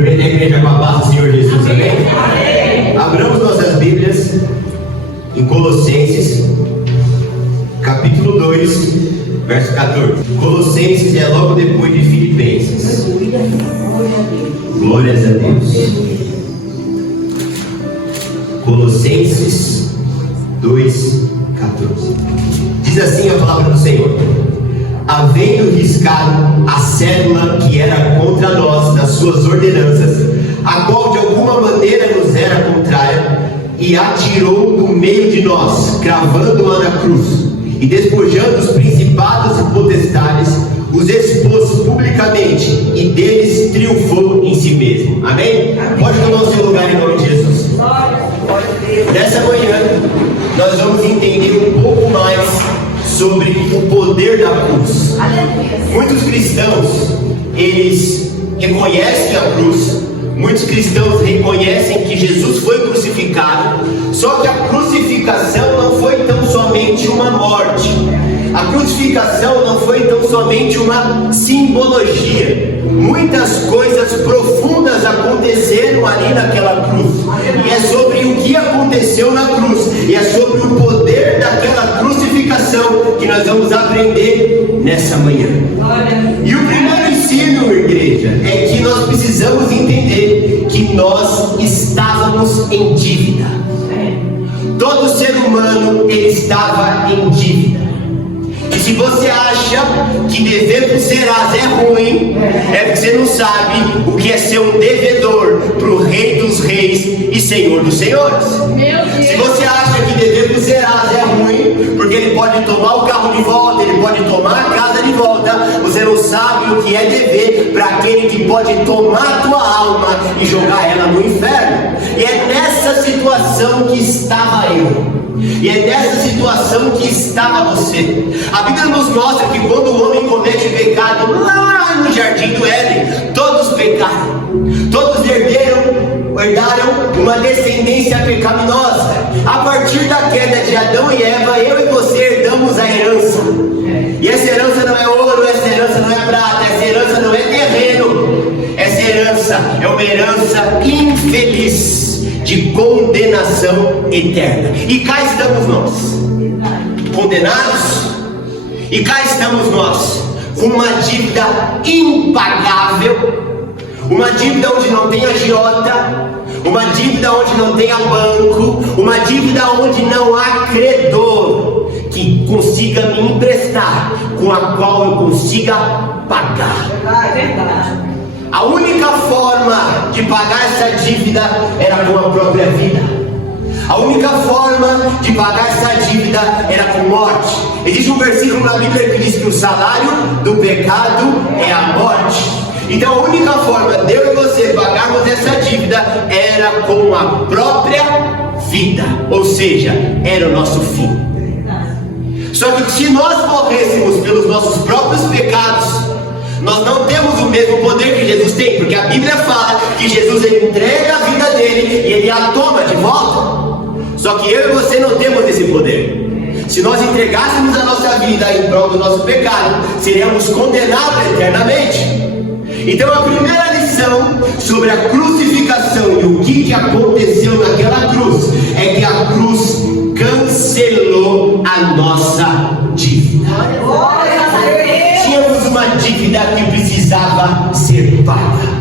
Primeiro da igreja com a paz do Senhor Jesus, amém? Abramos nossas Bíblias em Colossenses, capítulo 2, verso 14. Colossenses é logo depois de Filipenses. Glórias a Deus. Colossenses 2, 14. Diz assim a palavra do Senhor: havendo riscado a cédula que era contra nós das suas ordenanças, a qual de alguma maneira nos era contrária, e a tirou do meio de nós, cravando-a na cruz, e despojando os principados e potestades, os expôs publicamente, e deles triunfou em si mesmo. Amém? Pode tomar o seu lugar em nome de Jesus. Nessa manhã nós vamos entender um pouco mais sobre o poder da cruz. Muitos cristãos, eles reconhecem a cruz. Muitos cristãos reconhecem que Jesus foi crucificado. Só que a crucificação não foi tão somente uma morte. A crucificação não foi tão somente uma simbologia. Muitas coisas profundas aconteceram ali naquela cruz. E é sobre o que aconteceu na cruz, e é sobre o poder daquela crucificação que nós vamos aprender nessa manhã. E o primeiro ensino, igreja, é que nós precisamos entender que nós estávamos em dívida. Todo ser humano, ele estava em dívida. E se você acha que dever por Serasa é ruim, é porque você não sabe o que é ser um devedor para o Rei dos Reis e Senhor dos Senhores. Se você acha que dever por Serasa é ruim, porque ele pode tomar o carro de volta, ele pode tomar a casa de volta, você não sabe o que é dever para aquele que pode tomar a tua alma e jogar ela no inferno. E é nessa situação que estava eu. E é nessa situação que estava você. A Bíblia nos mostra que quando o homem comete pecado, lá no jardim do Éden, todos pecaram. Todos herdaram uma descendência pecaminosa. A partir da queda de Adão e Eva, eu e você herdamos a herança. E essa herança não é ouro, essa herança não é prata, essa herança não é terreno. Essa herança é uma herança infeliz, de condenação eterna. E cá estamos nós, condenados, e cá estamos nós, com uma dívida impagável, uma dívida onde não tem agiota, uma dívida onde não tem banco, uma dívida onde não há credor que consiga me emprestar, com a qual eu consiga pagar. A única forma de pagar essa dívida era com a própria vida. A única forma de pagar essa dívida era com morte. Existe um versículo na Bíblia que diz que o salário do pecado é a morte. Então a única forma de eu e você pagarmos essa dívida era com a própria vida. Ou seja, era o nosso fim. Só que se nós morrêssemos pelos nossos próprios pecados, nós não temos o mesmo poder que Jesus tem, porque a Bíblia fala que Jesus, ele entrega a vida dele e ele a toma de volta. Só que eu e você não temos esse poder. Se nós entregássemos a nossa vida em prol do nosso pecado, seríamos condenados eternamente. Então a primeira lição sobre a crucificação e o que aconteceu naquela cruz é que a cruz cancelou a nossa dívida. Tínhamos uma dívida que precisava ser paga.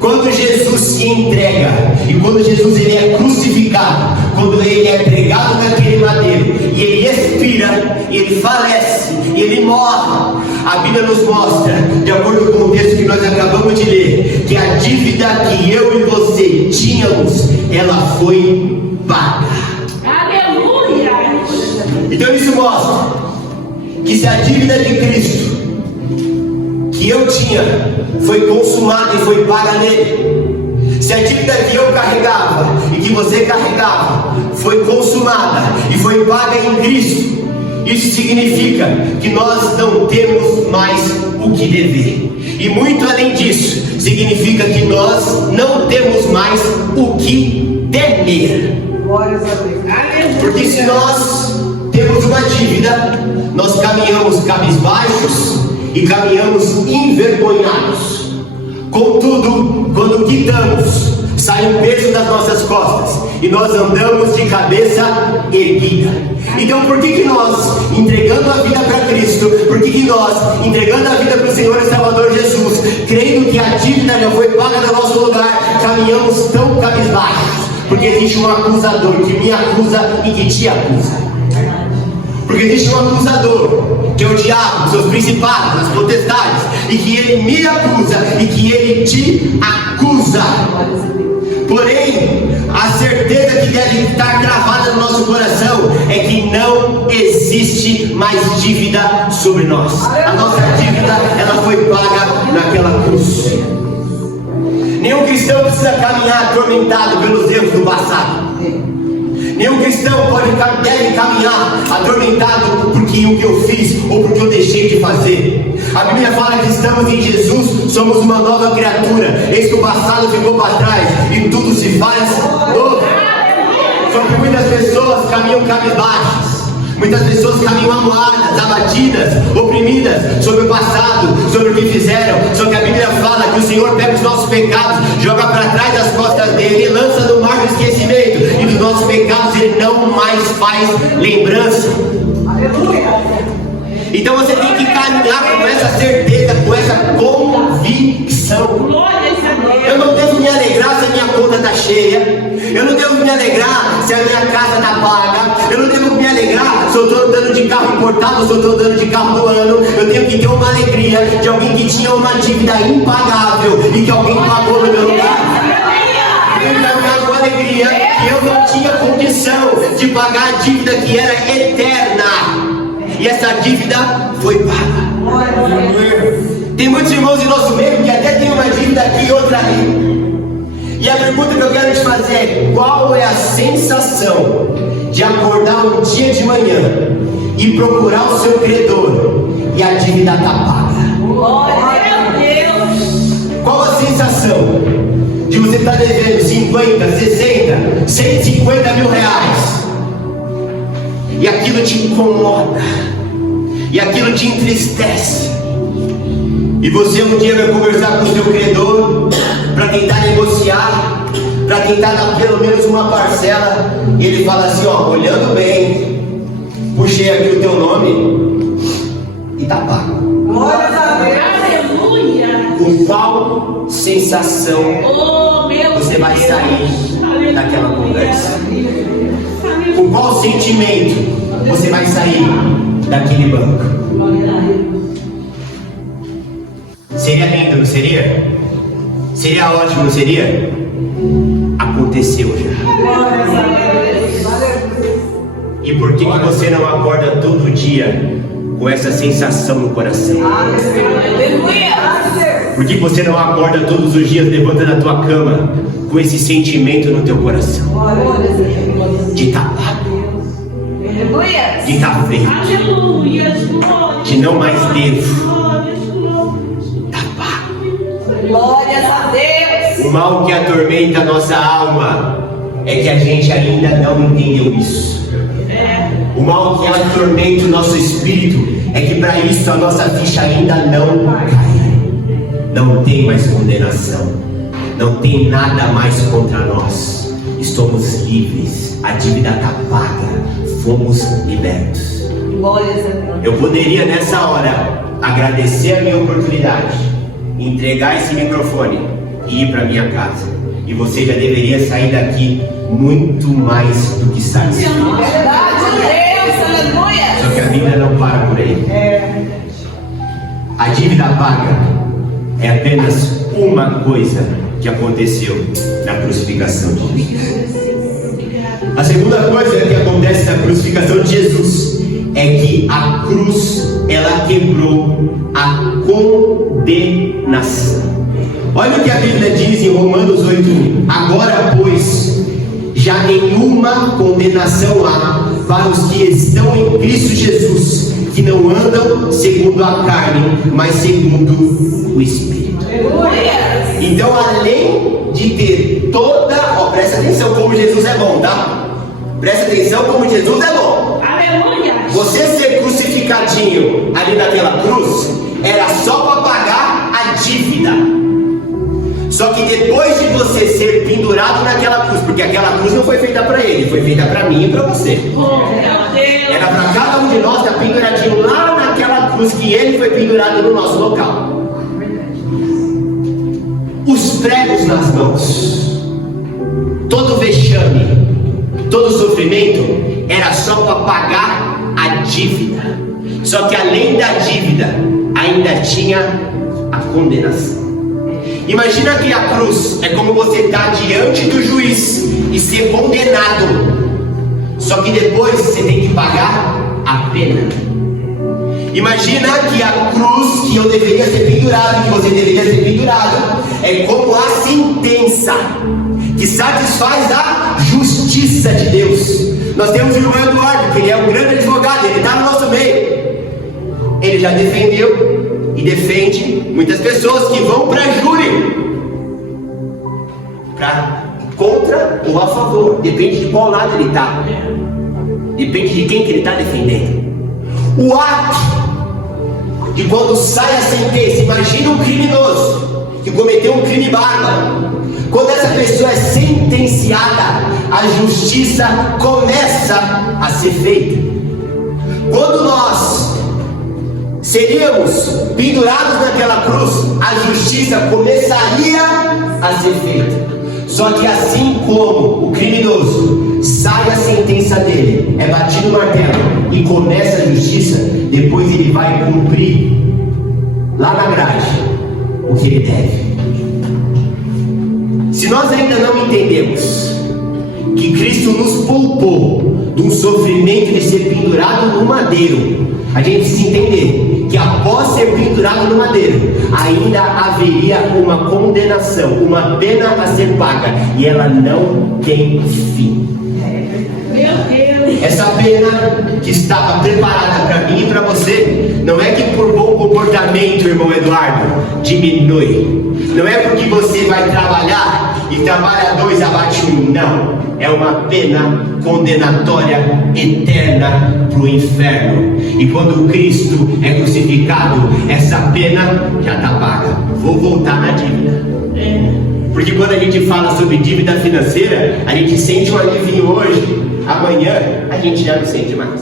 Quando Jesus se entrega, e quando Jesus ele é crucificado, quando ele é pregado naquele madeiro, e ele expira, e ele falece, e ele morre, a Bíblia nos mostra, de acordo com o texto que nós acabamos de ler, que a dívida que eu e você tínhamos, ela foi paga. Aleluia! Então isso mostra que se a dívida de Cristo que eu tinha foi consumada e foi paga nele, se a dívida que eu carregava e que você carregava foi consumada e foi paga em Cristo, isso significa que nós não temos mais o que dever. E muito além disso, significa que nós não temos mais o que temer. Porque se nós temos uma dívida, nós caminhamos cabisbaixos e caminhamos envergonhados. Contudo, quando quando quitamos, sai um peso das nossas costas e nós andamos de cabeça erguida. Então por que nós, entregando a vida para Cristo, por que nós, entregando a vida para o Senhor e Salvador Jesus, crendo que a dívida já foi paga no nosso lugar, caminhamos tão cabisbaixos? Porque existe um acusador que me acusa e que te acusa. Porque existe um acusador, que é o diabo, seus principados, as potestades, e que ele me acusa e que ele te acusa. Porém, a certeza que deve estar gravada no nosso coração é que não existe mais dívida sobre nós. A nossa dívida, ela foi paga naquela cruz. Nenhum cristão precisa caminhar atormentado pelos erros do passado. Nenhum cristão deve caminhar atormentado porque o que eu fiz ou porque eu deixei de fazer. A Bíblia fala que estamos em Jesus, somos uma nova criatura. Eis que o passado ficou para trás e tudo se faz novo. Só que muitas pessoas caminham cabisbaixas. Muitas pessoas caminham amuadas, abatidas, oprimidas sobre o passado, sobre o que fizeram. Só que a Bíblia fala que o Senhor pega os nossos pecados, joga para trás das costas dele e lança no mar do esquecimento. E dos nossos pecados ele não mais faz lembrança. Aleluia! Então você tem que caminhar com essa certeza, com essa convicção. Eu não devo me alegrar se a minha conta está cheia. Eu não devo me alegrar se a minha casa está paga. Eu não devo me alegrar se eu estou andando de carro importado ou se eu estou andando de carro do ano. Eu tenho que ter uma alegria de alguém que tinha uma dívida impagável e que alguém pagou no meu lugar. Eu tenho que caminhar com alegria que eu não tinha condição de pagar a dívida que era eterna. E essa dívida foi paga. Tem muitos irmãos em nosso meio que até tem uma dívida aqui e outra ali. E a pergunta que eu quero te fazer é: qual é a sensação de acordar um dia de manhã e procurar o seu credor e a dívida está paga? Glória a Deus! Qual a sensação de você estar devendo 50, 60, 150 mil reais? E aquilo te incomoda, e aquilo te entristece, e você um dia vai conversar com o seu credor para tentar negociar, para tentar dar pelo menos uma parcela, e ele fala assim: ó, olhando bem, puxei aqui o teu nome e tá pago. Glória a Deus! Aleluia! Com qual sensação você vai sair daquela conversa? Com qual sentimento você vai sair daquele banco? Seria lindo, não seria? Seria ótimo, não seria? Aconteceu já. E por que você não acorda todo dia com essa sensação no coração? Por que você não acorda todos os dias levantando a tua cama com esse sentimento no teu coração? De estar pago, de estar feito, de não mais devo. Está pago. Glórias a Deus! O mal que atormenta a nossa alma é que a gente ainda não entendeu isso. O mal que atormenta o nosso espírito é que para isso a nossa ficha ainda não cai. Não tem mais condenação, não tem nada mais contra nós. Estamos livres, a dívida está paga, fomos libertos. Eu poderia nessa hora agradecer a minha oportunidade, entregar esse microfone e ir para minha casa, e você já deveria sair daqui muito mais do que satisfeito. Só que a Bíblia não para por aí. A dívida paga é apenas uma coisa que aconteceu na crucificação de Jesus. A segunda coisa que acontece na crucificação de Jesus é que a cruz, ela quebrou a condenação. Olha o que a Bíblia diz em Romanos 8:1. Agora, pois, já nenhuma condenação há para os que estão em Cristo Jesus, que não andam segundo a carne, mas segundo o Espírito. Então, além de ter toda... presta atenção como Jesus é bom, tá? Presta atenção como Jesus é bom. Aleluia! Você ser crucificadinho ali naquela cruz era só para pagar a dívida. Só que depois de você ser pendurado naquela cruz, porque aquela cruz não foi feita para ele, foi feita para mim e para você. Era para cada um de nós estar penduradinho lá naquela cruz que ele foi pendurado no nosso local. Os pregos nas mãos, todo vexame, todo sofrimento era só para pagar a dívida. Só que além da dívida, ainda tinha a condenação. Imagina que a cruz é como você estar diante do juiz e ser condenado. Só que depois você tem que pagar a pena. Imagina que a cruz que eu deveria ser pendurado, que você deveria ser pendurado, é como a sentença que satisfaz a justiça de Deus. Nós temos o irmão Eduardo, que ele é um grande advogado, ele está no nosso meio. Ele já defendeu e defende muitas pessoas que vão para júri, contra ou a favor, depende de qual lado ele está, depende de quem que ele está defendendo. O ato de quando sai a sentença, imagina um criminoso que cometeu um crime bárbaro. Quando essa pessoa é sentenciada, a justiça começa a ser feita. Quando nós seríamos pendurados naquela cruz, a justiça começaria a ser feita. Só que assim como o criminoso sai a sentença dele, é batido no martelo e começa a justiça, depois ele vai cumprir lá na grade o que ele deve. Se nós ainda não entendemos que Cristo nos poupou de um sofrimento de ser pendurado no madeiro, a gente precisa entender que após ser pendurado no madeiro, ainda haveria uma condenação, uma pena a ser paga, e ela não tem fim. Meu Deus. Essa pena que estava preparada para mim e para você, não é que por bom comportamento, irmão Eduardo, diminui. Não é porque você vai trabalhar e trabalha 2 abate 1, não. É uma pena condenatória eterna para o inferno. E quando Cristo é crucificado, essa pena já está paga. Vou voltar na dívida. Porque quando a gente fala sobre dívida financeira, a gente sente um alívio hoje, amanhã a gente já não sente mais.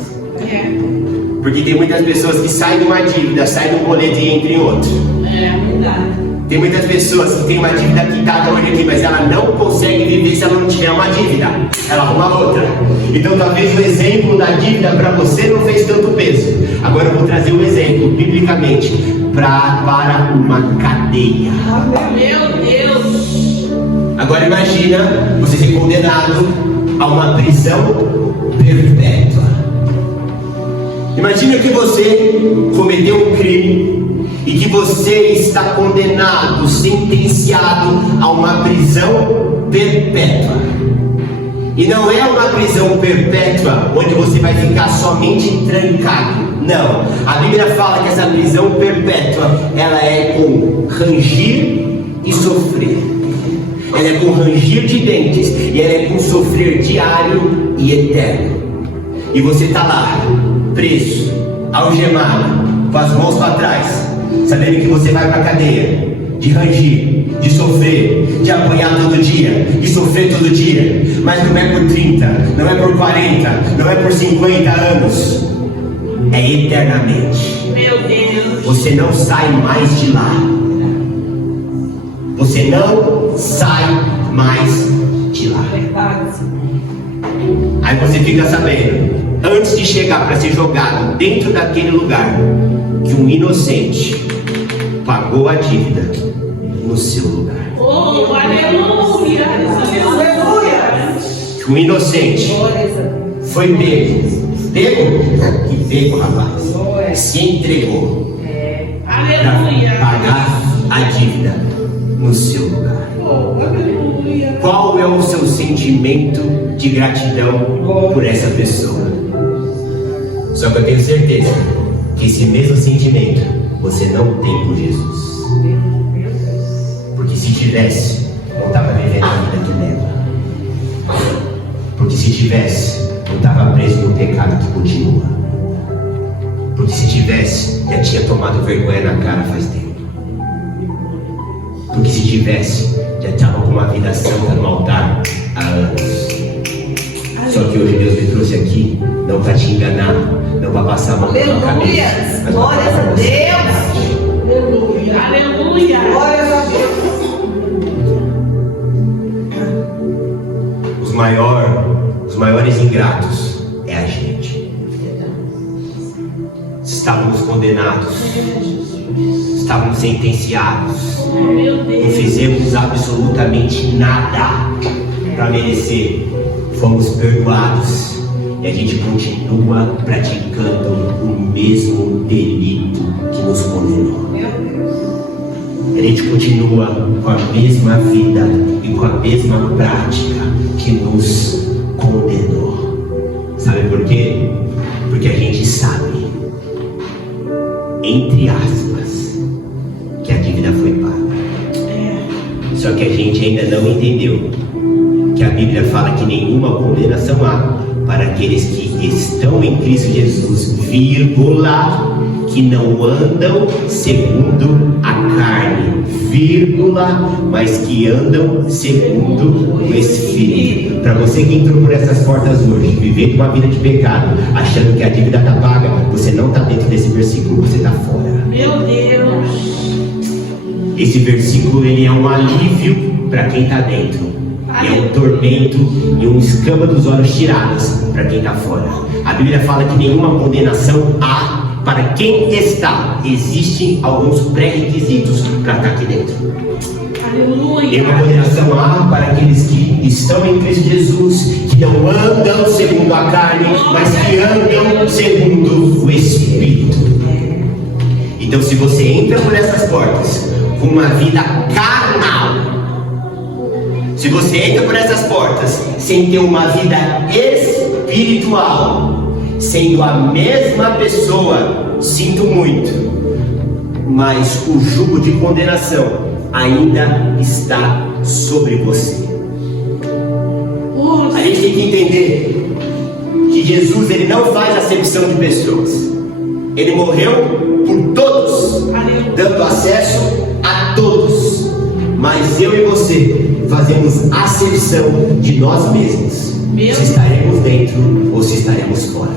Porque tem muitas pessoas que saem de uma dívida, saem de um boleto e entram em outro. Verdade. Tem muitas pessoas que têm uma dívida quitada hoje aqui, mas ela não consegue viver se ela não tiver uma dívida. Ela arruma outra. Então talvez o exemplo da dívida para você não fez tanto peso. Agora eu vou trazer um exemplo, biblicamente, para uma cadeia. Meu Deus. Agora imagina você ser condenado a uma prisão perpétua. Imagina que você cometeu um crime e que você está condenado, sentenciado a uma prisão perpétua. E não é uma prisão perpétua onde você vai ficar somente trancado. Não, a Bíblia fala que essa prisão perpétua, ela é com ranger e sofrer. Ela é com ranger de dentes e ela é com sofrer diário e eterno. E você está lá, preso, algemado, com as mãos para trás, sabendo que você vai para a cadeia, de ranger, de sofrer, de apanhar todo dia, de sofrer todo dia, mas não é por 30, não é por 40, não é por 50 anos, é eternamente. Meu Deus. Você não sai mais de lá. Você não sai mais de lá. Aí você fica sabendo, antes de chegar para ser jogado dentro daquele lugar, que um inocente pagou a dívida no seu lugar. Oh, aleluia. Aleluia. Que um inocente foi pego. Pego? Que pego, rapaz. Se entregou para Aleluia. pagar a dívida no seu lugar. Oh, aleluia. Qual é o seu sentimento de gratidão por essa pessoa? Só que eu tenho certeza que esse mesmo sentimento você não tem por Jesus. Porque se tivesse, não estava vivendo a vida que leva. Porque se tivesse, não estava preso no pecado que continua. Porque se tivesse, já tinha tomado vergonha na cara faz tempo. Porque se tivesse, já estava com uma vida santa no altar há anos. Só que hoje Deus me trouxe aqui, não para te enganar, não para passar a mão na tua cabeça, mas Glória para a Deus. Aleluia. Aleluia. Glória a Deus. Os maiores ingratos é a gente. Estávamos condenados, estávamos sentenciados, Meu não Deus. fizemos absolutamente nada para merecer, fomos perdoados e a gente continua praticando o mesmo delito que nos condenou. A gente continua com a mesma vida e com a mesma prática que nos condenou. Sabe por quê? Porque a gente sabe, entre aspas, que a dívida foi paga. Só que a gente ainda não entendeu que a Bíblia fala que nenhuma condenação há para aqueles que estão em Cristo Jesus, vírgula, que não andam segundo a carne, vírgula, mas que andam segundo o Espírito. Para você que entrou por essas portas hoje, vivendo uma vida de pecado, achando que a dívida está paga, você não está dentro desse versículo, você está fora. Meu Deus. Esse versículo ele é um alívio para quem está dentro. É um tormento e um escama dos olhos tirados para quem está fora. A Bíblia fala que nenhuma condenação há para quem está. Existem alguns pré-requisitos para estar aqui dentro. Aleluia. Nenhuma condenação há para aqueles que estão em Cristo Jesus, que não andam segundo a carne, mas que andam segundo o Espírito. Então, se você entra por essas portas com uma vida carnal, se você entra por essas portas sem ter uma vida espiritual, sendo a mesma pessoa, sinto muito, mas o jugo de condenação ainda está sobre você. A gente tem que entender que Jesus ele não faz acepção de pessoas. Ele morreu por todos, dando acesso a todos. Mas eu e você fazemos acepção de nós mesmos, se estaremos dentro ou se estaremos fora.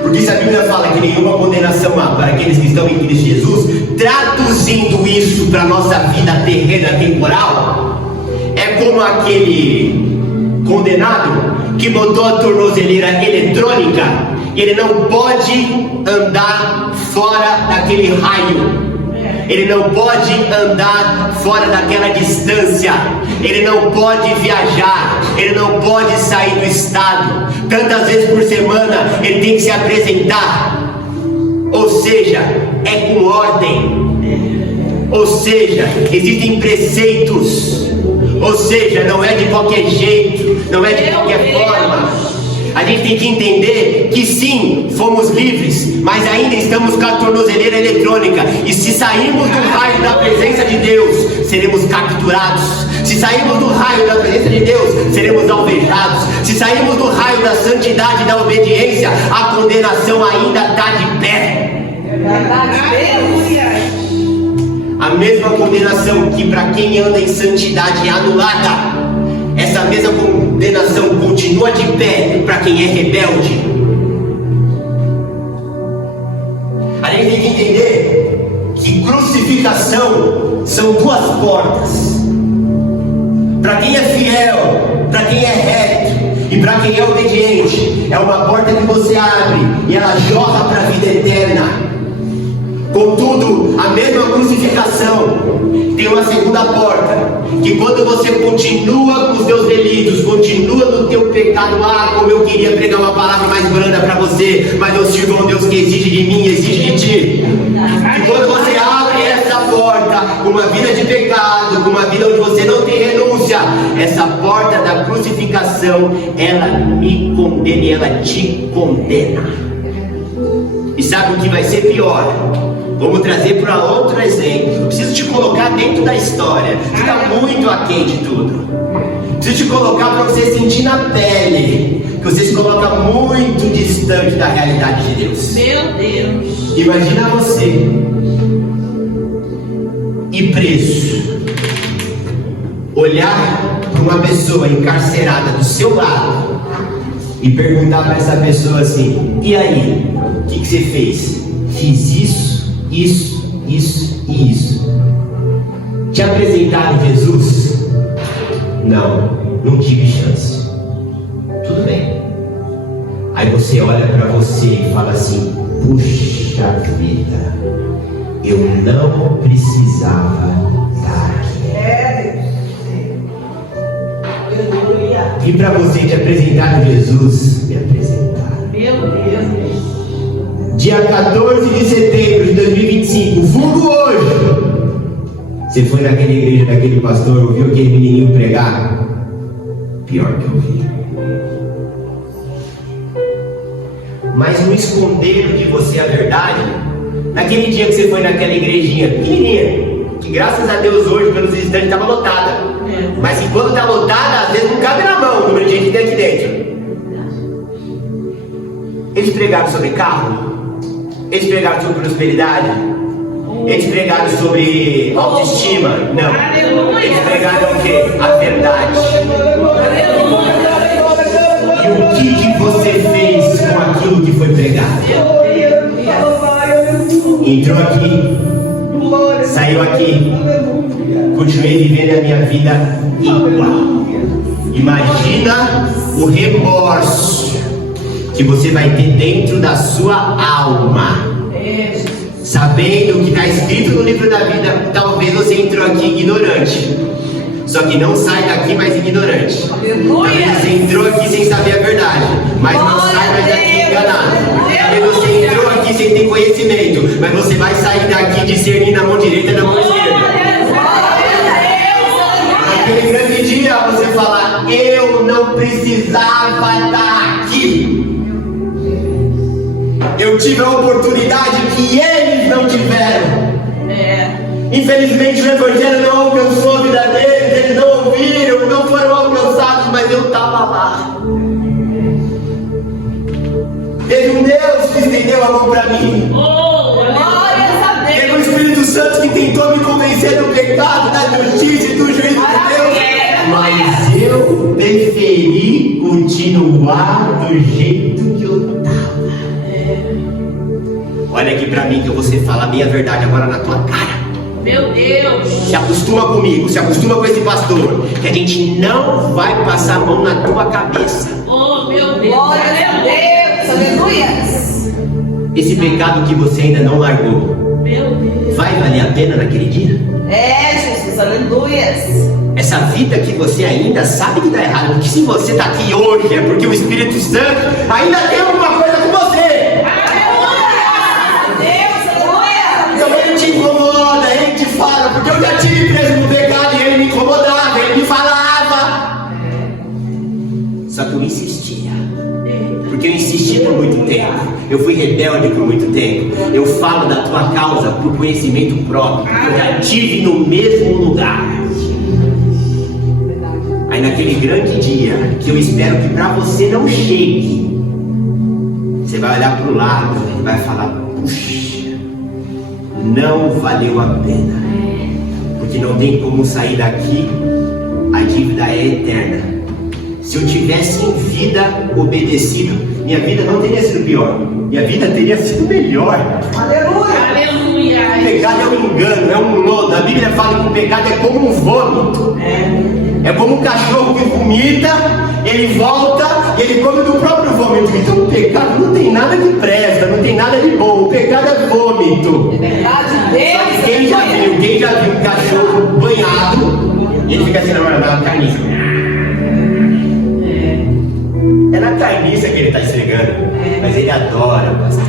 Porque se a Bíblia fala que nenhuma condenação há para aqueles que estão em Cristo Jesus, traduzindo isso para a nossa vida terrena temporal, é como aquele condenado que botou a tornozeleira eletrônica e ele não pode andar fora daquele raio. Ele não pode andar fora daquela distância, ele não pode viajar, ele não pode sair do estado. Tantas vezes por semana ele tem que se apresentar, ou seja, é com ordem, ou seja, existem preceitos, ou seja, não é de qualquer jeito, não é de qualquer forma. A gente tem que entender que sim, fomos livres, mas ainda estamos com a tornozeleira eletrônica. E se sairmos do raio da presença de Deus, seremos capturados. Se sairmos do raio da presença de Deus, seremos alvejados. Se sairmos do raio da santidade e da obediência, a condenação ainda está de pé. A mesma condenação que para quem anda em santidade é anulada, essa mesma condenação continua de pé para quem é rebelde. A gente tem que entender que crucificação são duas portas. Para quem é fiel, para quem é reto e para quem é obediente, é uma porta que você abre e ela jorra para a vida eterna. Contudo, a mesma crucificação tem uma segunda porta, que quando você continua com os seus delitos, continua no teu pecado, como eu queria pregar uma palavra mais branda para você, mas eu sirvo a um Deus que exige de mim, exige de ti. E quando você abre essa porta, com uma vida de pecado, com uma vida onde você não tem renúncia, essa porta da crucificação, ela me condena e ela te condena. E sabe o que vai ser pior? Vamos trazer para outro exemplo. Eu preciso te colocar dentro da história. Fica muito aquém de tudo. Preciso te colocar para você sentir na pele que você se coloca muito distante da realidade de Deus. Meu Deus. Imagina você e preso, olhar para uma pessoa encarcerada do seu lado e perguntar para essa pessoa assim: e aí, o que você fez? Fiz isso, isso, isso e isso. Te apresentaram Jesus? Não tive chance. Tudo bem. Aí você olha para você e fala assim: puxa vida, eu não precisava estar aqui. E para você te apresentar Jesus, me apresentaram. Meu Deus. Dia 14 de setembro de 2025, vulgo hoje. Você foi naquela igreja daquele pastor, ouviu aquele menininho pregar? Pior que eu vi. Mas não esconderam de você a verdade. Naquele dia que você foi naquela igrejinha pequenininha, que graças a Deus hoje, pelos visitantes, estava lotada. Mas que quando está lotada, às vezes não cabe na mão o número de gente que tem aqui dentro. Eles pregaram sobre carro, eles pregaram sobre prosperidade, eles pregaram sobre autoestima. Não, eles pregaram o quê? A verdade. E o que você fez com aquilo que foi pregado? Entrou aqui, saiu aqui, continuei vivendo a minha vida igual. Imagina o remorso que você vai ter dentro da sua alma, sabendo o que está escrito no livro da vida. Talvez você entrou aqui ignorante, só que não sai daqui mais ignorante. Talvez você entrou aqui sem saber a verdade, mas não sai mais daqui enganado. Talvez você entrou aqui sem ter conhecimento, mas você vai sair daqui discernindo a mão direita e a mão esquerda. Naquele grande dia você falar: eu não precisava estar aqui. Eu tive a oportunidade que eles não tiveram. Infelizmente o Evangelho não alcançou a vida deles, eles não ouviram, não foram alcançados, mas eu estava lá. Teve um Deus que estendeu a mão para mim. Teve um Espírito Santo que tentou me convencer do pecado, da justiça e do juízo de Deus. Mas eu preferi continuar do jeito que eu estava. Olha aqui pra mim que eu vou falar a minha verdade agora na tua cara. Meu Deus. Se acostuma comigo, se acostuma com esse pastor, que a gente não vai passar a mão na tua cabeça. Oh, meu Deus. Glória a Deus. Aleluias. Esse pecado que você ainda não largou, Meu Deus. vai valer a pena naquele dia? Jesus, aleluias. Essa vida que você ainda sabe que está errada, porque se você está aqui hoje é porque o Espírito Santo ainda tem alguma coisa com você. Então ele te incomoda, ele te fala, porque eu já tive preso no pecado e ele me incomodava, ele me falava. Só que eu insistia, porque eu insisti por muito tempo, eu fui rebelde por muito tempo. Eu falo da tua causa por conhecimento próprio, eu já estive no mesmo lugar. Aí naquele grande dia, que eu espero que para você não chegue, você vai olhar para o lado e vai falar: puxa, não valeu a pena, porque não tem como sair daqui, a dívida é eterna. Se eu tivesse em vida obedecido, minha vida não teria sido pior, minha vida teria sido melhor. Aleluia. O pecado é um engano, é um lodo. A Bíblia fala que o pecado é como um vômito. É como um cachorro que vomita, ele volta e ele come do próprio vômito. Então o pecado não tem nada que presta, não tem nada de bom. O pecado é vômito. Verdade, Deus. Quem já viu um cachorro banhado, ele fica assim na carniça. É na carniça que ele está esfregando, mas ele adora, pastor.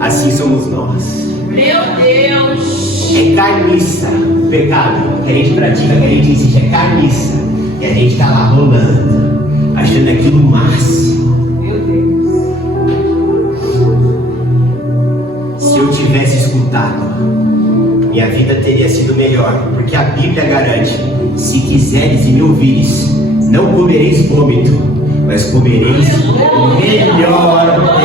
Assim somos nós. Meu Deus. É carniça o pecado que a gente pratica, que a gente insiste, é carniça. E a gente está lá rolando, achando aquilo o máximo. Se eu tivesse escutado, minha vida teria sido melhor, porque a Bíblia garante: se quiseres e me ouvires, não comereis vômito, mas comereis melhor.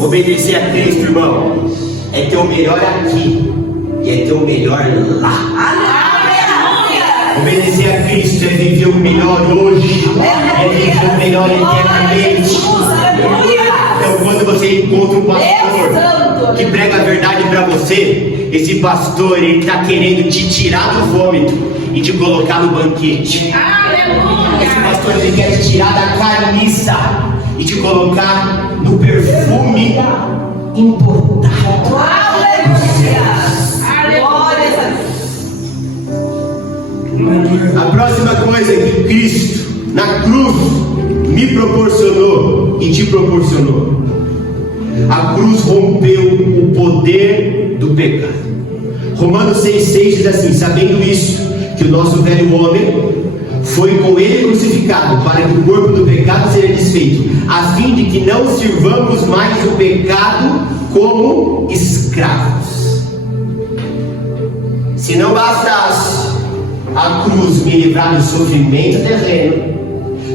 Obedecer a Cristo, irmão, é ter o melhor aqui e é ter o melhor lá. Obedecer a Cristo é viver o melhor hoje, é viver o melhor eternamente. Então, quando você encontra um pastor que prega a verdade para você, esse pastor, ele está querendo te tirar do vômito e te colocar no banquete. Esse pastor, ele quer te tirar da carniça e te colocar no perfume importado. A próxima coisa que Cristo na cruz me proporcionou e te proporcionou: a cruz rompeu o poder do pecado. Romanos 6,6 diz assim: sabendo isso, que o nosso velho homem foi com ele crucificado, para que o corpo do pecado seja desfeito, a fim de que não sirvamos mais o pecado como escravos. Se não bastasse a cruz me livrar do sofrimento terreno,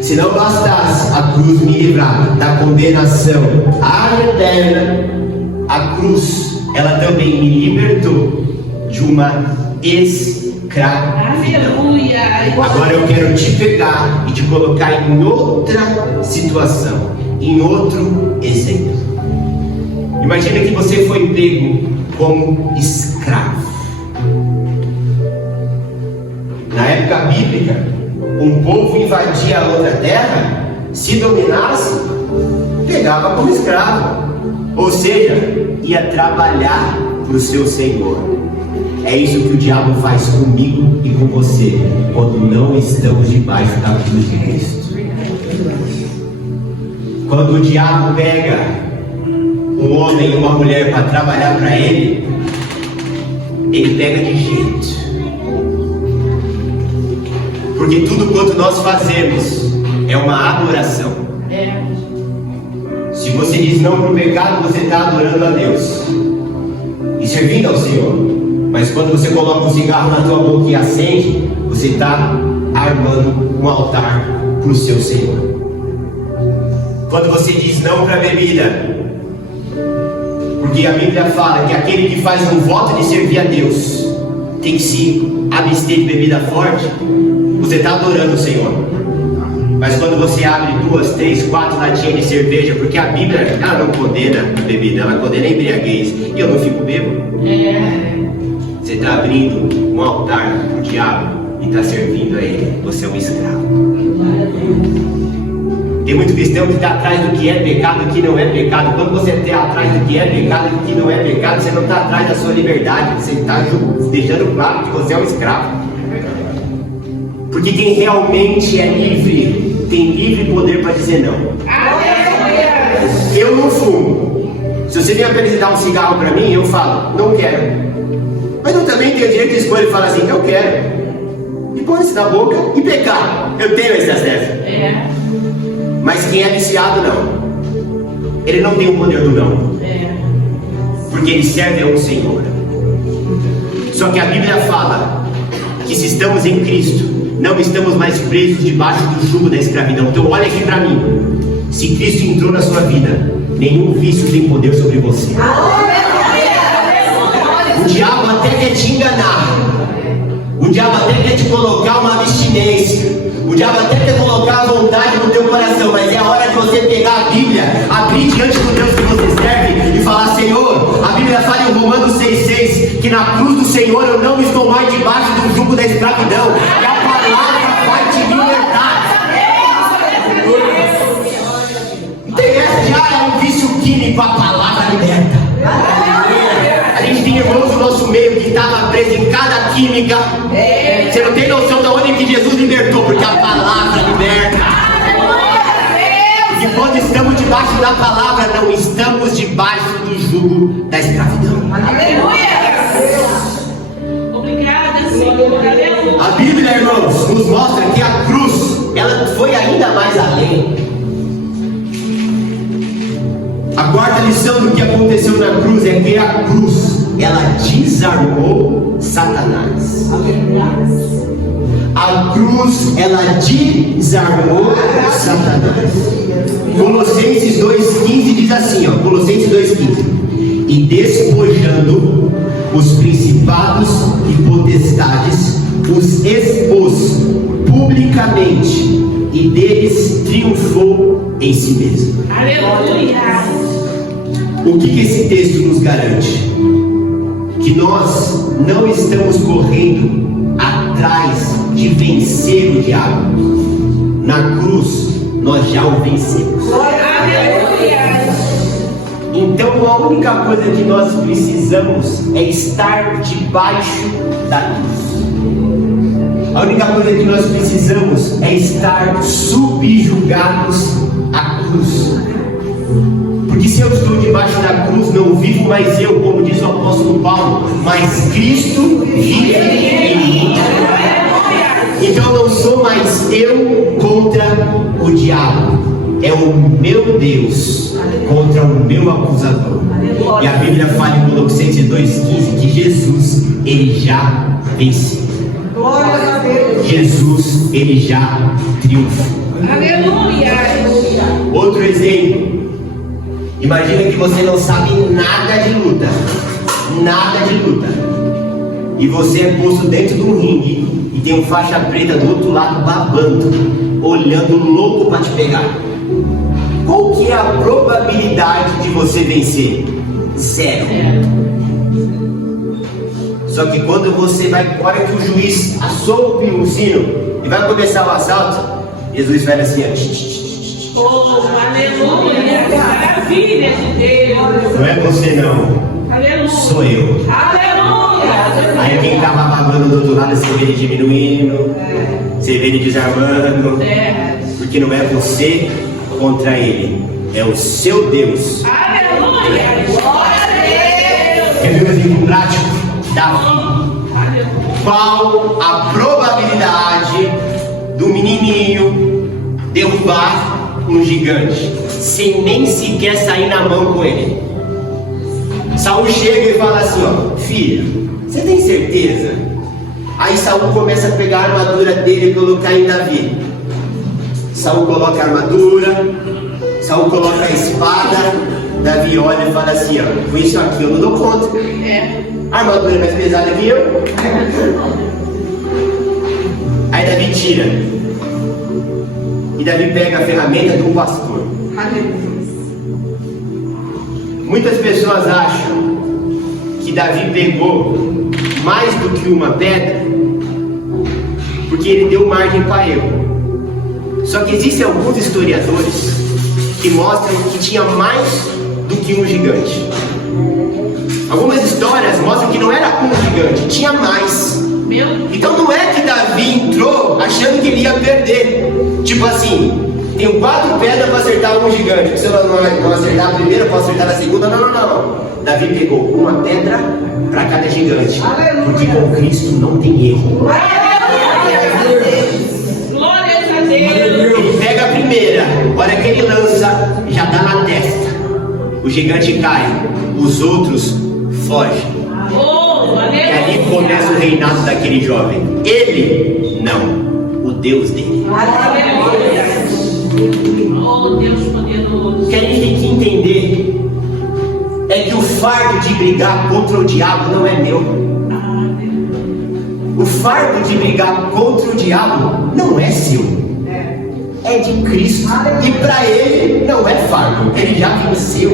se não bastasse a cruz me livrar da condenação eterna, a cruz, ela também me libertou de uma escravidão. Agora eu quero te pegar e te colocar em outra situação, em outro exemplo. Imagina que você foi pego como escravo. Na época bíblica, um povo invadia a outra terra, se dominasse, pegava como escravo, ou seja, ia trabalhar para o seu senhor. É isso que o diabo faz comigo e com você, quando não estamos debaixo da cruz de Cristo. Quando o diabo pega um homem e uma mulher para trabalhar para ele, ele pega de jeito. Porque tudo quanto nós fazemos é uma adoração. Se você diz não para o pecado, você está adorando a Deus e servindo ao Senhor. Mas quando você coloca um cigarro na tua boca e acende, você está armando um altar para o seu Senhor. Quando você diz não para a bebida, porque a Bíblia fala que aquele que faz um voto de servir a Deus tem que se abster de bebida forte, você está adorando o Senhor. Mas quando você abre 2, 3, 4 latinhas de cerveja, porque a Bíblia, ela não condena a bebida, ela condena a embriaguez, e eu não fico bêbado, você está abrindo um altar para o diabo e está servindo a ele. Você é um escravo. Tem muito cristão que está atrás do que é pecado e do que não é pecado. Quando você está atrás do que é pecado e do que não é pecado, você não está atrás da sua liberdade, você está deixando claro que você é um escravo. Porque quem realmente é livre, tem livre poder para dizer não. Eu não fumo. Se você vier apresentar um cigarro para mim, eu falo, não quero. Mas eu também tenho o direito de escolha e falar assim, eu quero. E põe isso na boca e pecar. Eu tenho esse acesso. Mas quem é viciado, não. Ele não tem o poder do não. Porque ele serve a um Senhor. Só que a Bíblia fala que se estamos em Cristo, não estamos mais presos debaixo do jugo da escravidão. Então olha aqui para mim. Se Cristo entrou na sua vida, nenhum vício tem poder sobre você. O diabo até quer te enganar. O diabo até quer te colocar uma abstinência. O diabo até quer colocar a vontade no teu coração. Mas é a hora de você pegar a Bíblia, abrir diante do Deus que você serve e falar, Senhor, a Bíblia fala em Romanos 6,6 que na cruz do Senhor eu não estou mais debaixo do jugo da escravidão. E a palavra vai te libertar. Não tem essa, já é um vício químico, a palavra liberta. A gente tem irmãos do nosso meio que estavam presos em cada química. Você não tem noção de onde que Jesus libertou, porque a palavra liberta. E quando estamos debaixo da palavra, não estamos debaixo do jugo da escravidão. Obrigada, Senhor. A Bíblia, irmãos, nos mostra que a cruz, ela foi ainda mais além. A quarta lição do que aconteceu na cruz é que a cruz, ela desarmou Satanás. A cruz, ela desarmou Satanás. Colossenses 2,15 diz assim, ó, Colossenses 2,15: e despojando os principados e potestades, os expôs publicamente, e deles triunfou em si mesmo. Aleluia. O que esse texto nos garante? Que nós não estamos correndo atrás de vencer o diabo. Na cruz, nós já o vencemos. Aleluia. Então a única coisa que nós precisamos é estar debaixo da cruz. A única coisa que nós precisamos é estar subjugados à cruz. Porque se eu estou debaixo da cruz, não vivo mais eu, como diz o apóstolo Paulo, mas Cristo vive em mim. Então não sou mais eu contra o diabo, é o meu Deus contra o meu acusador. E a Bíblia fala em Colossenses 2,15 que Jesus, ele já venceu. Jesus, ele já triunfou. Aleluia. Outro exemplo. Imagina que você não sabe nada de luta. Nada de luta. E você é posto dentro de um ringue e tem um faixa preta do outro lado babando, olhando louco para te pegar. Qual que é a probabilidade de você vencer? 0. Só que quando você vai, hora que o juiz assopra o sino e vai começar o assalto, Jesus vai assim, ó. Oh, aleluia. Maravilha de Deus. Não é você não, Aleluia. sou eu. Aleluia. Aí quem estava babando do outro lado, você vê ele diminuindo, você vê ele desarmando, porque não é você contra ele, é o seu Deus. Aleluia. Glória a Deus. Quer ver um exemplo prático? Davi. Aleluia. Qual a probabilidade do menininho derrubar um gigante sem nem sequer sair na mão com ele? Saul chega e fala assim, ó, filho, você tem certeza? Aí Saul começa a pegar a armadura dele e colocar em Davi. Saul coloca a armadura, Saul coloca a espada, Davi olha e fala assim, ó, com isso aqui eu não dou conta. A armadura é mais pesada que eu. Aí Davi tira. E Davi pega a ferramenta do pastor. Muitas pessoas acham que Davi pegou mais do que uma pedra porque ele deu margem para erro. Só que existem alguns historiadores que mostram que tinha mais do que um gigante. Algumas histórias mostram que não era um gigante, tinha mais. Então não é que Davi entrou achando que ele ia perder. Tipo assim, tenho 4 pedras para acertar um gigante. Se eu não acertar a primeira, eu posso acertar a segunda. Não. Davi pegou uma pedra para cada gigante. Porque com Cristo não tem erro. Glória a Deus. Ele pega a primeira, a hora que ele lança, já dá na testa. O gigante cai, os outros fogem. Oh, E ali começa o reinado daquele jovem. Ele, não, o Deus dele. aleluia. Oh, Deus poderoso. O que a gente tem que entender é que o fardo de brigar contra o diabo não é meu. O fardo de brigar contra o diabo não é seu. É de Cristo. E para ele não é fardo. Ele já venceu.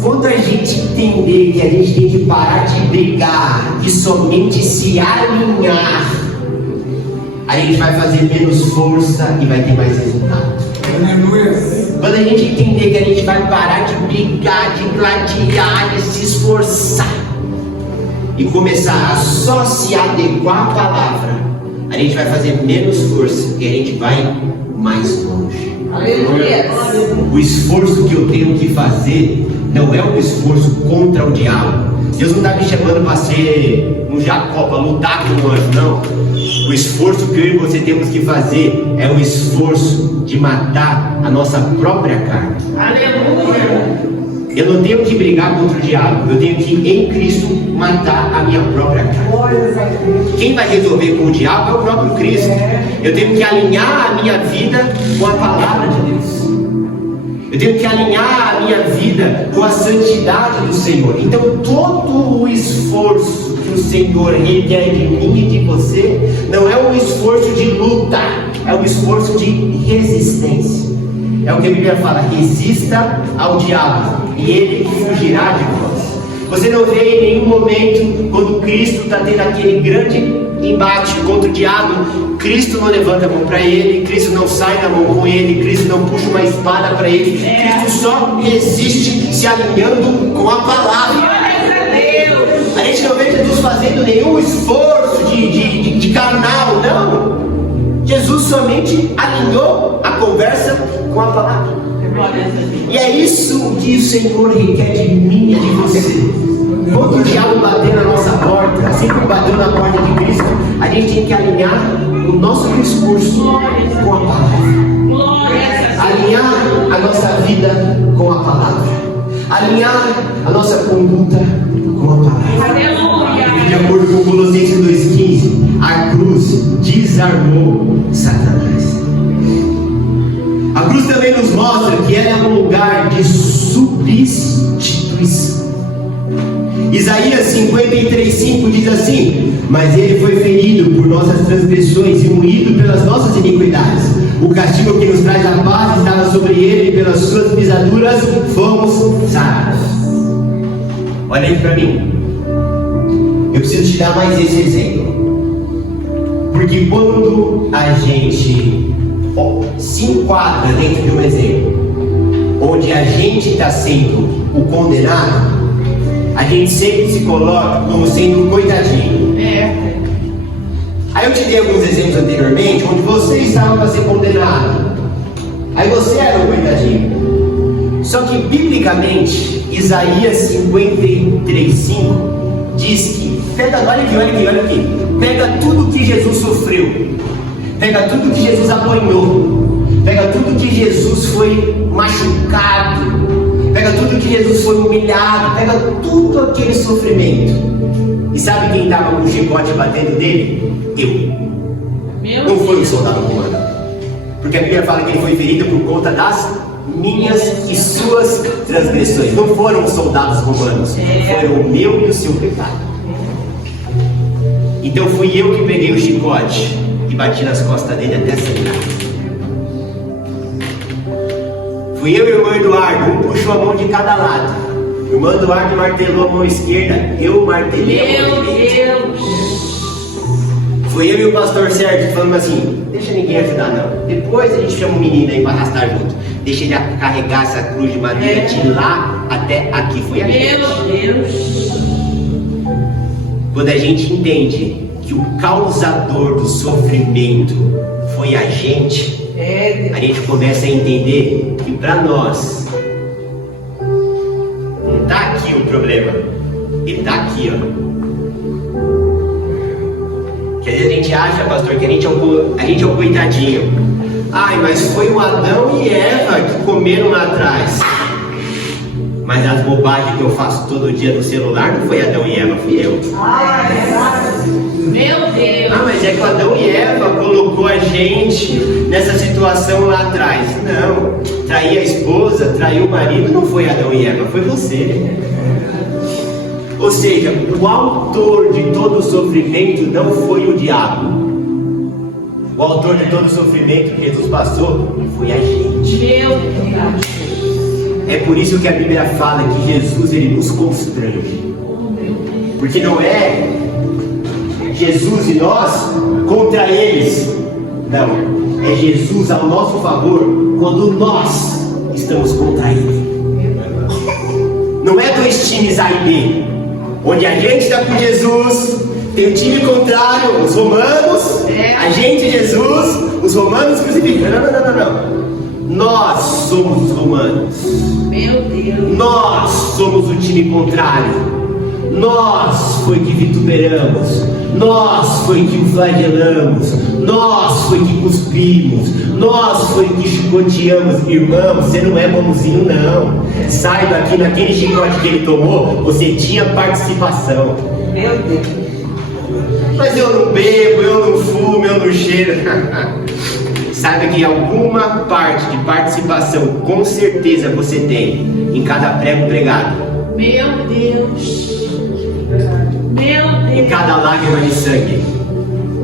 Quando a gente entender que a gente tem que parar de brigar e somente se alinhar, a gente vai fazer menos força e vai ter mais resultado. Quando a gente entender que a gente vai parar de brigar, de gladiar, de se esforçar e começar a só se adequar à palavra, a gente vai fazer menos força e a gente vai mais longe. O esforço que eu tenho que fazer não é um esforço contra o diabo. Deus não está me chamando para ser um Jacó, para lutar com o anjo, não. O esforço que eu e você temos que fazer é o esforço de matar a nossa própria carne. Aleluia. Eu não tenho que brigar contra o diabo, eu tenho que, em Cristo, matar a minha própria carne. Quem vai resolver com o diabo é o próprio Cristo. Eu tenho que alinhar a minha vida com a palavra de Deus. Eu tenho que alinhar a minha vida com a santidade do Senhor. Então, todo o esforço que o Senhor requer de mim e de você não é um esforço de luta, é um esforço de resistência. É o que a Bíblia fala: resista ao diabo e ele fugirá de vós. Você não vê em nenhum momento, quando Cristo está tendo aquele grande embate contra o diabo, Cristo não levanta a mão para ele, Cristo não sai da mão com ele, Cristo não puxa uma espada para ele, Cristo só resiste se alinhando com a palavra. A gente não vê Jesus fazendo nenhum esforço de carnal, não. Jesus somente alinhou a conversa com a palavra. E é isso que o Senhor requer de mim e de você. Quando o diabo bater na nossa porta, assim como bateu na porta de Cristo, a gente tem que alinhar o nosso discurso com a palavra. Alinhar a nossa vida com a palavra. Alinhar a nossa conduta com a palavra. De acordo com Colossenses 2,15, a cruz desarmou Satanás. A cruz também nos mostra que ela é um lugar de substituição. Isaías 53,5 diz assim: mas ele foi ferido por nossas transgressões e moído pelas nossas iniquidades. O castigo que nos traz a paz estava sobre ele, e pelas suas pisaduras fomos sarados. Olha aí para mim. Eu preciso te dar mais esse exemplo. Porque quando a gente se enquadra dentro de um exemplo onde a gente está sendo o condenado, a gente sempre se coloca como sendo um coitadinho. Aí eu te dei alguns exemplos anteriormente onde você estava para ser condenado, aí você era um coitadinho. Só que biblicamente Isaías 53,5 diz que olha aqui, pega tudo que Jesus sofreu, pega tudo que Jesus apanhou, pega tudo que Jesus foi machucado, pega tudo que Jesus foi humilhado, pega tudo aquele sofrimento. E sabe quem estava com o chicote batendo dele? Eu. Não foi o soldado romano. Porque a Bíblia fala que ele foi ferido por conta das minhas e suas transgressões. Não foram os soldados romanos, foram o meu e o seu pecado. Então fui eu que peguei o chicote e bati nas costas dele até sangrar. Fui eu e o irmão Eduardo, um puxou a mão de cada lado. O irmão Eduardo martelou a mão esquerda, eu martelei a mão direita. Fui eu e o pastor Sérgio falando assim: deixa ninguém ajudar não, depois a gente chama o menino aí para arrastar junto. Deixa ele carregar essa cruz de madeira de lá até aqui. Foi a gente. Meu Deus. Quando a gente entende que o causador do sofrimento foi a gente começa a entender que para nós não está aqui o problema, ele está aqui, ó. Que às vezes a gente acha, pastor, que a gente é um coitadinho. Ai, mas foi o Adão e Eva que comeram lá atrás. Mas as bobagens que eu faço todo dia no celular não foi Adão e Eva, fui eu. Meu Deus. Ah, mas é que Adão e Eva colocou a gente nessa situação lá atrás. Não, trair a esposa, trair o marido não foi Adão e Eva, foi você. Ou seja, o autor de todo o sofrimento não foi o diabo. O autor de todo o sofrimento que Jesus passou foi a gente. Meu Deus. É por isso que a Bíblia fala que Jesus ele nos constrange. Porque não é Jesus e nós contra eles. Não, é Jesus ao nosso favor quando nós estamos contra ele. Não é dois times A e B, onde a gente está com Jesus, tem o time contrário, os romanos, a gente Jesus, os romanos crucificam. Não. Nós somos os romanos. Meu Deus. Nós somos o time contrário. Nós foi que vituperamos, nós foi que o flagelamos, nós foi que cuspimos, nós foi que chicoteamos. Irmão, você não é bonzinho não. Saiba que naquele chicote que ele tomou, você tinha participação. Meu Deus. Mas eu não bebo, eu não fumo, eu não cheiro. Saiba que alguma parte de participação com certeza você tem em cada prego pregado, Meu Deus. Meu em Deus. cada lágrima de sangue.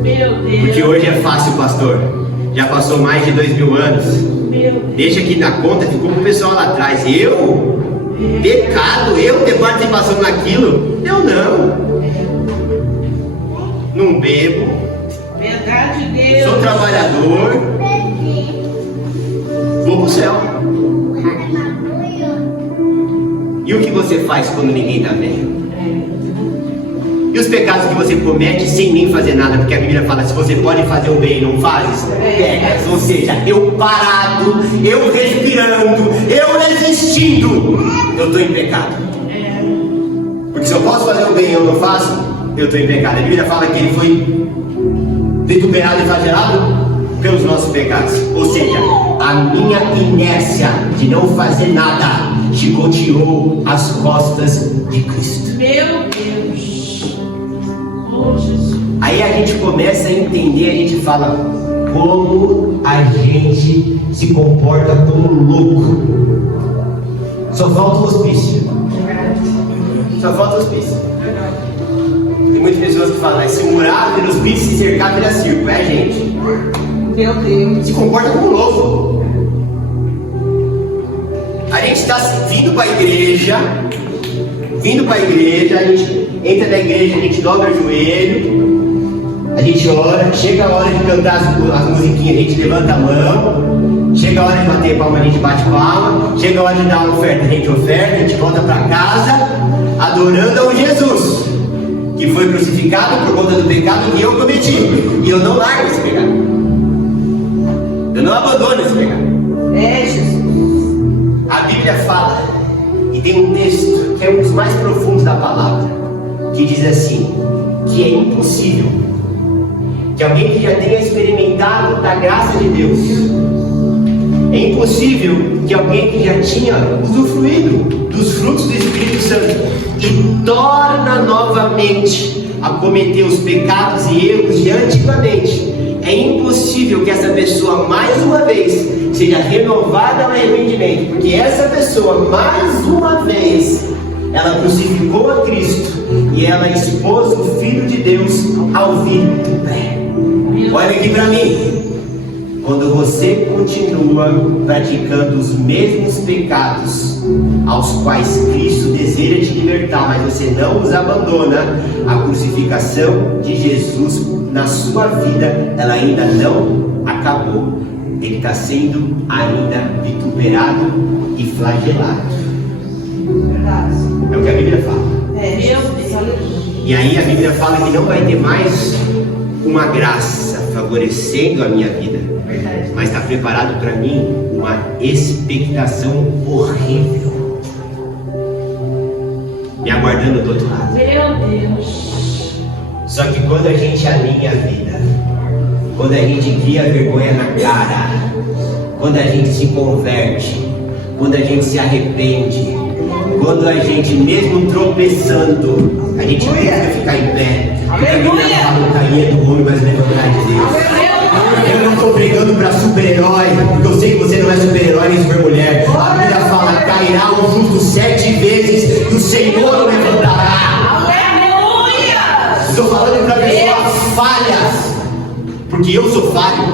Meu Deus. Porque hoje é fácil, pastor. Já passou mais de 2000 anos. Meu Deus. Deixa aqui na conta, ficou pro pessoal lá atrás. Eu? Pecado, eu ter participação naquilo? Eu não. Não bebo. Verdade, Deus. Sou trabalhador. Vou pro céu. E o que você faz quando ninguém tá vendo? E os pecados que você comete sem nem fazer nada? Porque a Bíblia fala, se você pode fazer o bem e não fazes, pegas. Ou seja, eu parado, eu respirando, eu resistindo, eu estou em pecado. Porque se eu posso fazer o bem e eu não faço, eu estou em pecado. A Bíblia fala que ele foi vituperado e flagelado pelos nossos pecados. Ou seja, a minha inércia de não fazer nada chicoteou as costas de Cristo. Meu Deus. Oh, Jesus. Aí a gente começa a entender, a gente fala como a gente se comporta como louco. Só falta o hospício. Só falta o hospício. Tem muitas pessoas que falam, mas se morar vira hospício, se cercar vira circo. É, gente. Meu Deus. Se comporta como louco. A gente está vindo para a igreja, a gente entra na igreja, a gente dobra o joelho, a gente ora, chega a hora de cantar as musiquinhas, a gente levanta a mão, chega a hora de bater palma, a gente bate palma, chega a hora de dar uma oferta, a gente volta para casa, adorando ao Jesus, que foi crucificado por conta do pecado que eu cometi, e eu não largo esse pecado, eu não abandono esse pecado. É, Jesus. A Bíblia fala, e tem um texto que é um dos mais profundos da palavra, que diz assim, que é impossível que alguém que já tenha experimentado da graça de Deus, é impossível que alguém que já tinha usufruído dos frutos do Espírito Santo e torna novamente a cometer os pecados e erros de antigamente, é impossível que essa pessoa mais uma vez seja renovada no arrependimento, porque essa pessoa mais uma vez ela crucificou a Cristo e ela expôs o Filho de Deus ao vil. Olha aqui para mim, quando você continua praticando os mesmos pecados aos quais Cristo deseja te libertar, mas você não os abandona, a crucificação de Jesus na sua vida, ela ainda não acabou. Ele está sendo ainda vituperado e flagelado. Verdade. É o que a Bíblia fala. É, Meu Jesus. Deus. Aleluia. E aí a Bíblia fala que não vai ter mais uma graça favorecendo a minha vida, Verdade. mas está preparado para mim uma expectação horrível me aguardando do outro lado. Meu Deus. Só que quando a gente alinha a vida, quando a gente cria vergonha na cara, quando a gente se converte, quando a gente se arrepende, quando a gente mesmo tropeçando, a gente precisa ficar em pé. Porque a Bíblia fala, cair do homem, mas levantar de Deus. Eu não estou pregando para super-herói, porque eu sei que você não é super-herói nem super-mulher. A Bíblia fala, cairá o justo 7 vezes e o Senhor o levantará. Aleluia. Estou falando para pessoas falhas, porque eu sou falho,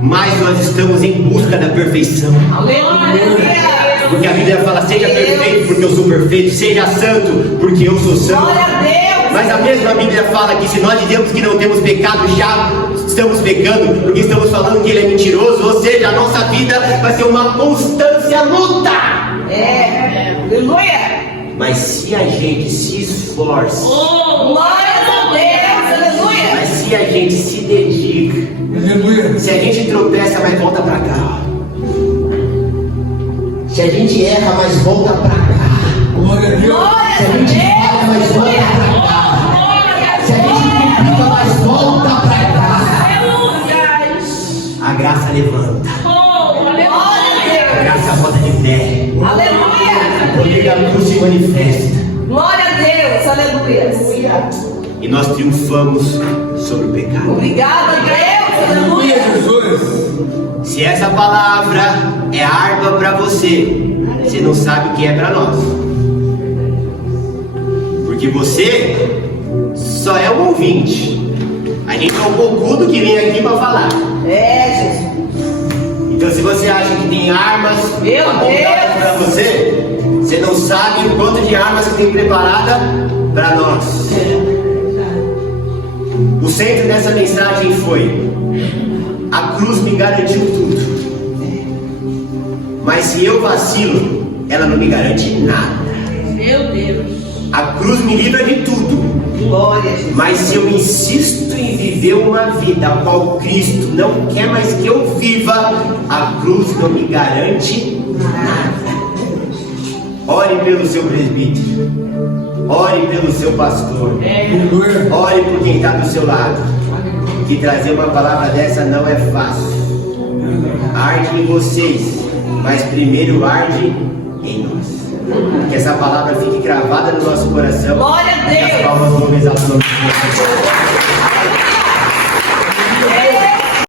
mas nós estamos em busca da perfeição. Aleluia. Porque a Bíblia fala, seja perfeito porque eu sou perfeito, seja santo porque eu sou santo. Glória a Deus. Mas a mesma Bíblia fala que se nós dizemos que não temos pecado, já estamos pecando, porque estamos falando que ele é mentiroso, ou seja, a nossa vida vai ser uma constância luta. Aleluia. Mas se a gente se esforça, Oh, Glória a Deus. Aleluia. mas se a gente se dedica, Aleluia. se a gente tropeça, mas volta pra cá. Se a gente erra, mas volta pra cá. Glória a Deus. Glória Se a a gente falha, mas graça levanta. Oh, aleluia. A graça bota de pé. Aleluia. O poder da cruz se manifesta. Glória a Deus. Aleluia. E nós triunfamos sobre o pecado. Obrigada, Deus. Aleluia. Se essa palavra é arma para você, você não sabe o que é para nós. Porque você só é um ouvinte. A gente é um bocudo que vem aqui para falar. É, Jesus. Então se você acha que tem armas Meu apontadas para você, você não sabe o quanto de armas que tem preparada para nós. O centro dessa mensagem foi: a cruz me garantiu tudo. Mas se eu vacilo, ela não me garante nada. Meu Deus. A cruz me livra de tudo. Glória a Jesus. Mas se eu insisto em viver uma vida a qual Cristo não quer mais que eu viva, a cruz não me garante nada. Ore pelo seu presbítero. Ore pelo seu pastor. Ore por quem está do seu lado. Que trazer uma palavra dessa não é fácil. Arde em vocês, mas primeiro arde em nós. Que essa palavra fique gravada no nosso coração. Glória a Deus. E as palmas vão exaltar o nome de Deus.